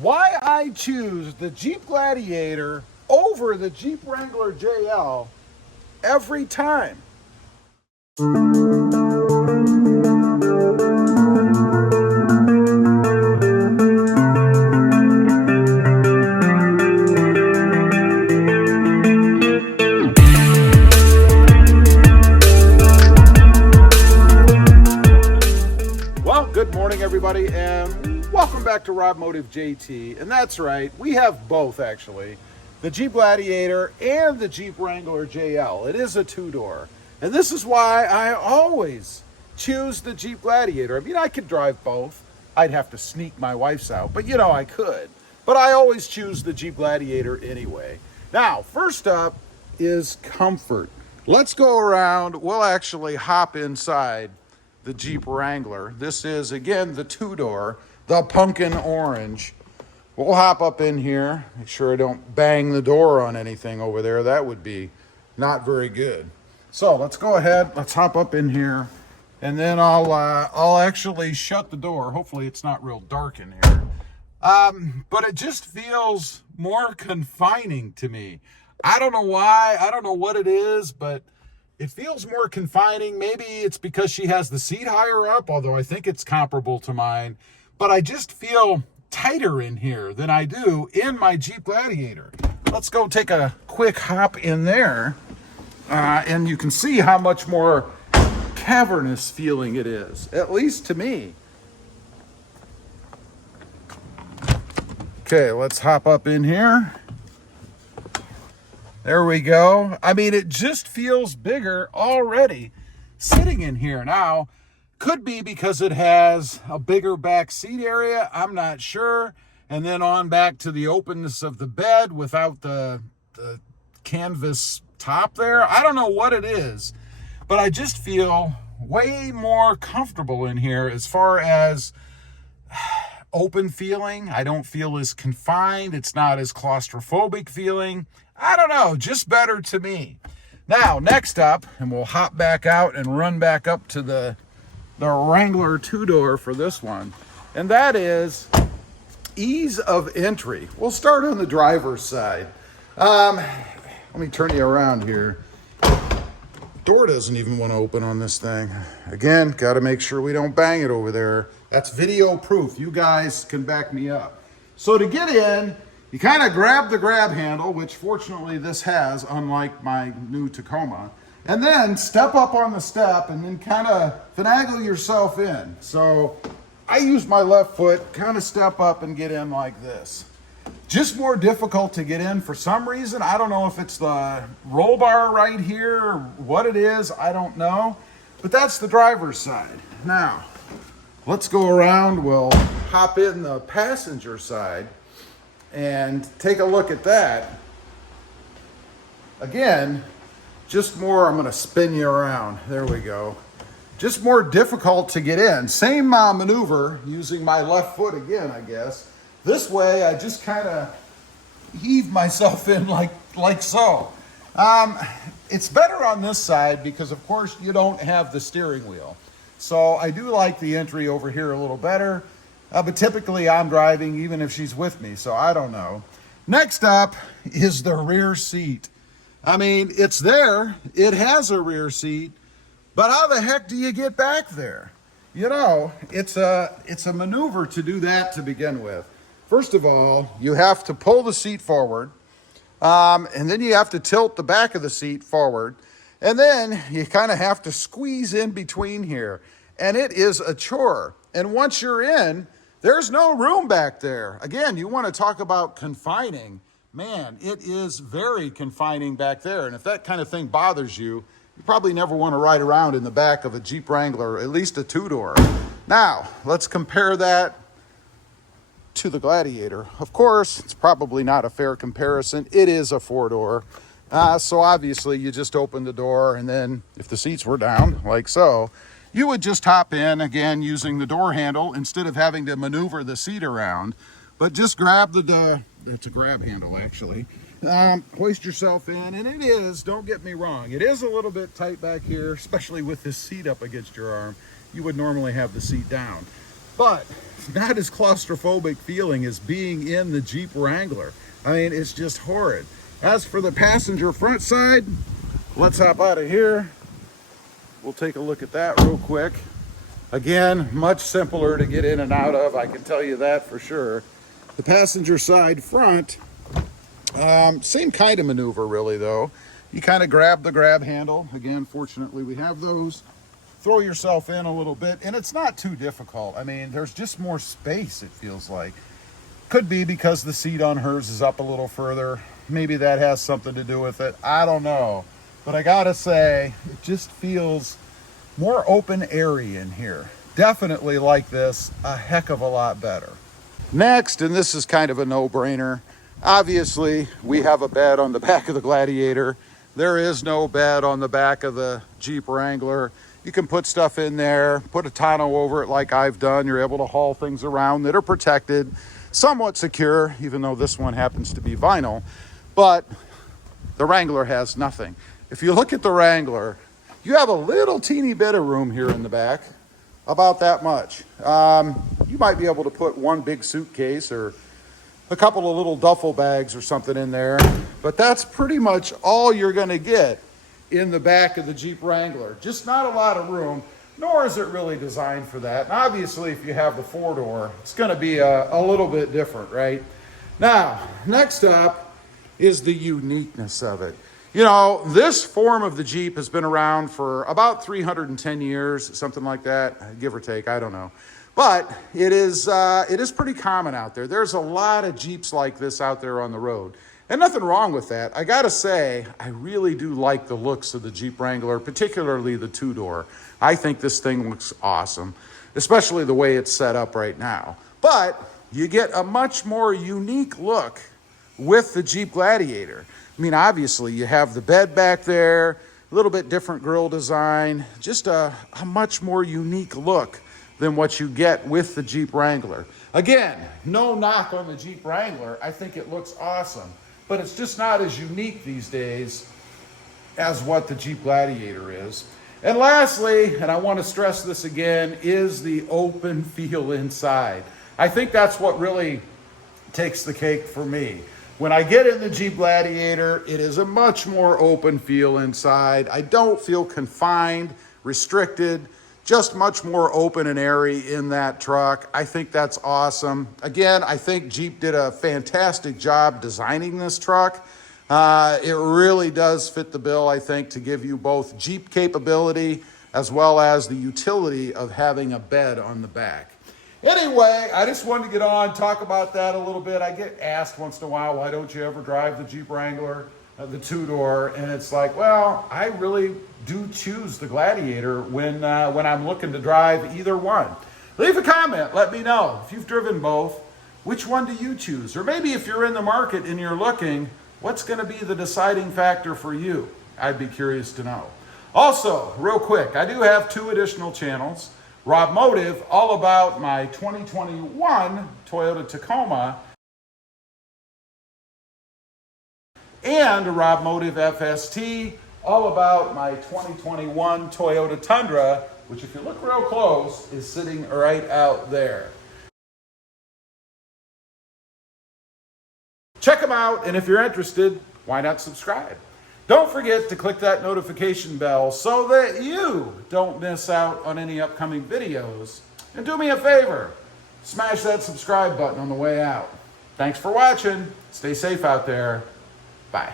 why I choose the Jeep Gladiator over the Jeep Wrangler JL every time. Well, good morning everybody, and welcome back to Rob Motive JT. And that's right, we have both actually, the Jeep Gladiator and the Jeep Wrangler JL. It is a two-door, and this is why I always choose the Jeep Gladiator. I mean, I could drive both. I'd have to sneak my wife's out, but you know, I could. But I always choose the Jeep Gladiator anyway. Now, first up is comfort. Let's go around. We'll actually hop inside the Jeep Wrangler. This is, again, the two-door, the pumpkin orange. We'll hop up in here. Make sure I don't bang the door on anything over there. That would be not very good. So let's go ahead. Let's hop up in here, and then I'll actually shut the door. Hopefully it's not real dark in here. But it just feels more confining to me. I don't know why. I don't know what it is, but it feels more confining. Maybe it's because she has the seat higher up, although I think it's comparable to mine. But I just feel tighter in here than I do in my Jeep Gladiator. Let's go take a quick hop in there. And you can see how much more cavernous feeling it is, at least to me. Okay, let's hop up in here. There we go. I mean, it just feels bigger already sitting in here. Now, could be because it has a bigger back seat area. I'm not sure. And then on back to the openness of the bed without the canvas top there. I don't know what it is, but I just feel way more comfortable in here as far as open feeling. I don't feel as confined. It's not as claustrophobic feeling. I don't know, just better to me. Now, next up, and we'll hop back out and run back up to the Wrangler two-door for this one, and that is ease of entry. We'll start on the driver's side. Let me turn you around here. Door doesn't even want to open on this thing. Again, got to make sure we don't bang it over there. That's video proof. You guys can back me up. So to get in, you kind of grab the grab handle, which fortunately this has, unlike my new Tacoma, and then step up on the step and then kind of finagle yourself in. So I use my left foot, kind of step up and get in like this. Just more difficult to get in for some reason. I don't know if it's the roll bar right here or what it is. I don't know. But that's the driver's side. Now, let's go around. We'll hop in the passenger side and take a look at that. Again, just more, I'm gonna spin you around. There we go. Just more difficult to get in. Same maneuver, using my left foot again, I guess. This way, I just kind of heave myself in like so. It's better on this side because, of course, you don't have the steering wheel. So I do like the entry over here a little better. But typically, I'm driving even if she's with me, so I don't know. Next up is the rear seat. I mean, it's there. It has a rear seat. But how the heck do you get back there? You know, it's a maneuver to do that to begin with. First of all, you have to pull the seat forward, and then you have to tilt the back of the seat forward, and then you kind of have to squeeze in between here, and it is a chore. And once you're in, there's no room back there. Again, you want to talk about confining. Man, it is very confining back there, and if that kind of thing bothers you, you probably never want to ride around in the back of a Jeep Wrangler, at least a two-door. Now, let's compare that to the Gladiator. Of course, it's probably not a fair comparison. It is a four-door. So obviously you just open the door, and then if the seats were down, like so, you would just hop in, again, using the door handle instead of having to maneuver the seat around. But just grab it's a grab handle, actually. Hoist yourself in, and it is, don't get me wrong, it is a little bit tight back here, especially with this seat up against your arm. You would normally have the seat down. but not as claustrophobic feeling as being in the Jeep Wrangler. I mean, it's just horrid. As for the passenger front side, let's hop out of here. We'll take a look at that real quick. Again, much simpler to get in and out of, I can tell you that for sure. The passenger side front, same kind of maneuver really though. You kind of grab the grab handle. Again, fortunately we have those. Throw yourself in a little bit, and it's not too difficult. I mean, there's just more space, it feels like. Could be because the seat on hers is up a little further. Maybe that has something to do with it. I don't know. But I gotta say, it just feels more open airy in here. Definitely like this a heck of a lot better. Next, and this is kind of a no-brainer, obviously we have a bed on the back of the Gladiator. There is no bed on the back of the Jeep Wrangler. You can put stuff in there, put a tonneau over it like I've done. You're able to haul things around that are protected, somewhat secure, even though this one happens to be vinyl. But the Wrangler has nothing. If you look at the Wrangler, you have a little teeny bit of room here in the back, about that much. You might be able to put one big suitcase or a couple of little duffel bags or something in there, but that's pretty much all you're gonna get in the back of the Jeep Wrangler. Just not a lot of room, nor is it really designed for that. And obviously, if you have the four-door, it's gonna be a little bit different, right? Now, next up is the uniqueness of it. You know, this form of the Jeep has been around for about 310 years, something like that, give or take, I don't know. But it is pretty common out there. There's a lot of Jeeps like this out there on the road. And nothing wrong with that. I gotta say, I really do like the looks of the Jeep Wrangler, particularly the two-door. I think this thing looks awesome, especially the way it's set up right now. But you get a much more unique look with the Jeep Gladiator. I mean, obviously, you have the bed back there, a little bit different grille design, just a much more unique look than what you get with the Jeep Wrangler. Again, no knock on the Jeep Wrangler. I think it looks awesome, but it's just not as unique these days as what the Jeep Gladiator is. And lastly, and I want to stress this again, is the open feel inside. I think that's what really takes the cake for me. When I get in the Jeep Gladiator, it is a much more open feel inside. I don't feel confined, restricted, just much more open and airy in that truck. I think that's awesome. Again, I think Jeep did a fantastic job designing this truck. It really does fit the bill, I think, to give you both Jeep capability as well as the utility of having a bed on the back. Anyway, I just wanted to get on, talk about that a little bit. I get asked once in a while, why don't you ever drive the Jeep Wrangler, the two-door? And it's like, well, I really do choose the Gladiator when I'm looking to drive either one. Leave a comment, let me know. If you've driven both, which one do you choose? Or maybe if you're in the market and you're looking, what's gonna be the deciding factor for you? I'd be curious to know. Also, real quick, I do have 2 additional channels. Rob Motive, all about my 2021 Toyota Tacoma, and Rob Motive FST, all about my 2021 Toyota Tundra, which if you look real close, is sitting right out there. Check them out, and if you're interested, why not subscribe? Don't forget to click that notification bell so that you don't miss out on any upcoming videos. And do me a favor, smash that subscribe button on the way out. Thanks for watching. Stay safe out there. Bye.